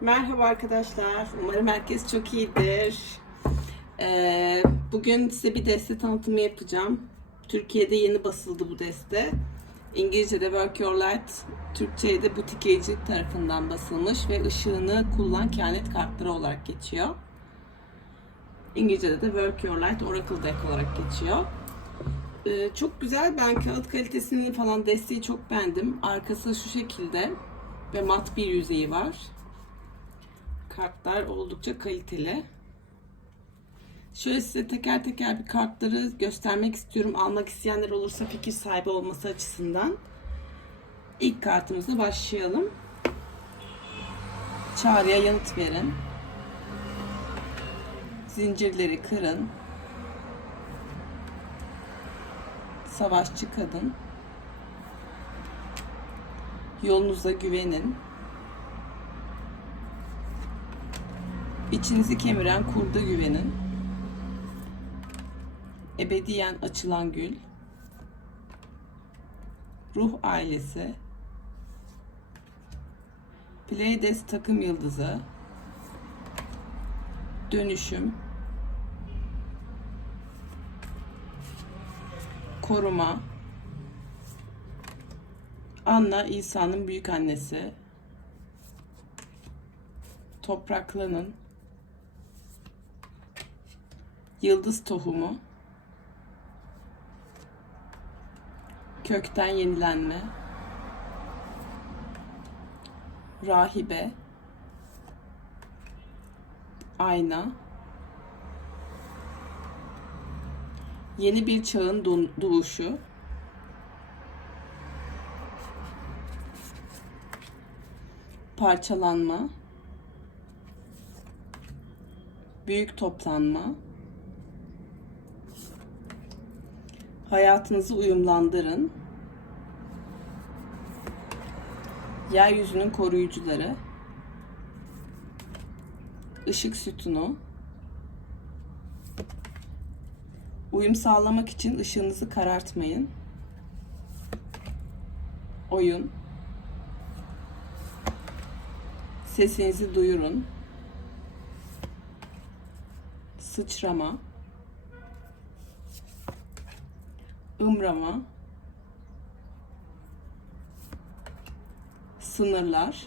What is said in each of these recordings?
Merhaba arkadaşlar. Umarım herkes çok iyidir. Ee, bugün size bir deste tanıtımı yapacağım. Türkiye'de yeni basıldı bu deste. İngilizce'de Work Your Light, Türkçe'de de Butik Evcilik tarafından basılmış ve ışığını kullan kehanet kartları olarak geçiyor. İngilizce'de de Work Your Light Oracle Deck olarak geçiyor. Ee, çok güzel. Ben kağıt kalitesini falan desteği çok beğendim. Arkası şu şekilde ve mat bir yüzeyi var. Kartlar oldukça kaliteli. Şöyle size teker teker bir kartları göstermek istiyorum. Almak isteyenler olursa fikir sahibi olması açısından. İlk kartımızla başlayalım. Çağrıya yanıt verin. Zincirleri kırın. Savaşçı kadın. Yolunuza güvenin. İçinizi kemiren kurda güvenin. Ebediyen açılan gül. Ruh ailesi. Pleiades takım yıldızı. Dönüşüm. Koruma. Anna İsa'nın büyük annesi. Topraklanın. Yıldız tohumu. Kökten yenilenme. Rahibe. Ayna. Yeni bir çağın doğ- doğuşu. Parçalanma. Büyük toplanma. Hayatınızı uyumlandırın. Yeryüzünün koruyucuları. Işık sütunu. Uyum sağlamak için ışığınızı karartmayın. Oyun. Sesinizi duyurun. Sıçrama. Imrama, sınırlar,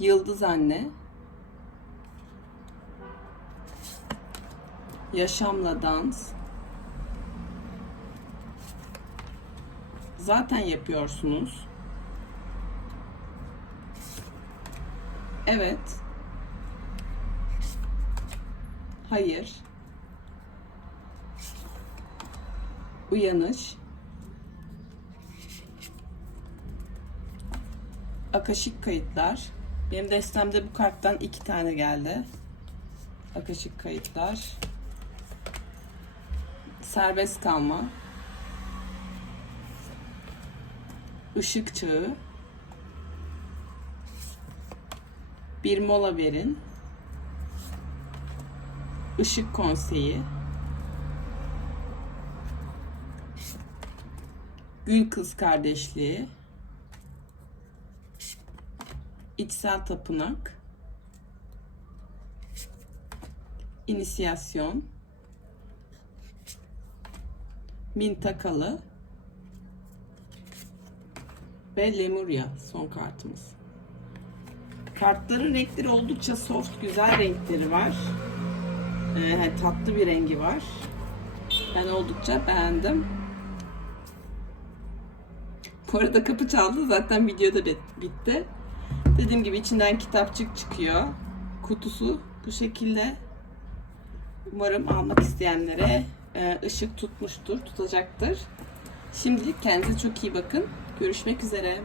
yıldız anne, yaşamla dans, zaten yapıyorsunuz. Evet. Hayır. Uyanış. Akaşik kayıtlar. Benim destemde bu karttan iki tane geldi. Akaşik kayıtlar. Serbest kalma. Işık çağı. Bir mola verin. Işık konseyi. Gül Kız Kardeşliği, İçsel Tapınak, İnisiyasyon, Mintakalı ve Lemuria son kartımız. Kartların renkleri oldukça soft, güzel renkleri var. Ee, tatlı bir rengi var. Ben oldukça beğendim. Bu arada kapı çaldı zaten videoda bit- bitti. Dediğim gibi içinden kitapçık çıkıyor. Kutusu bu şekilde. Umarım almak isteyenlere e, ışık tutmuştur, tutacaktır. Şimdilik kendinize çok iyi bakın. Görüşmek üzere.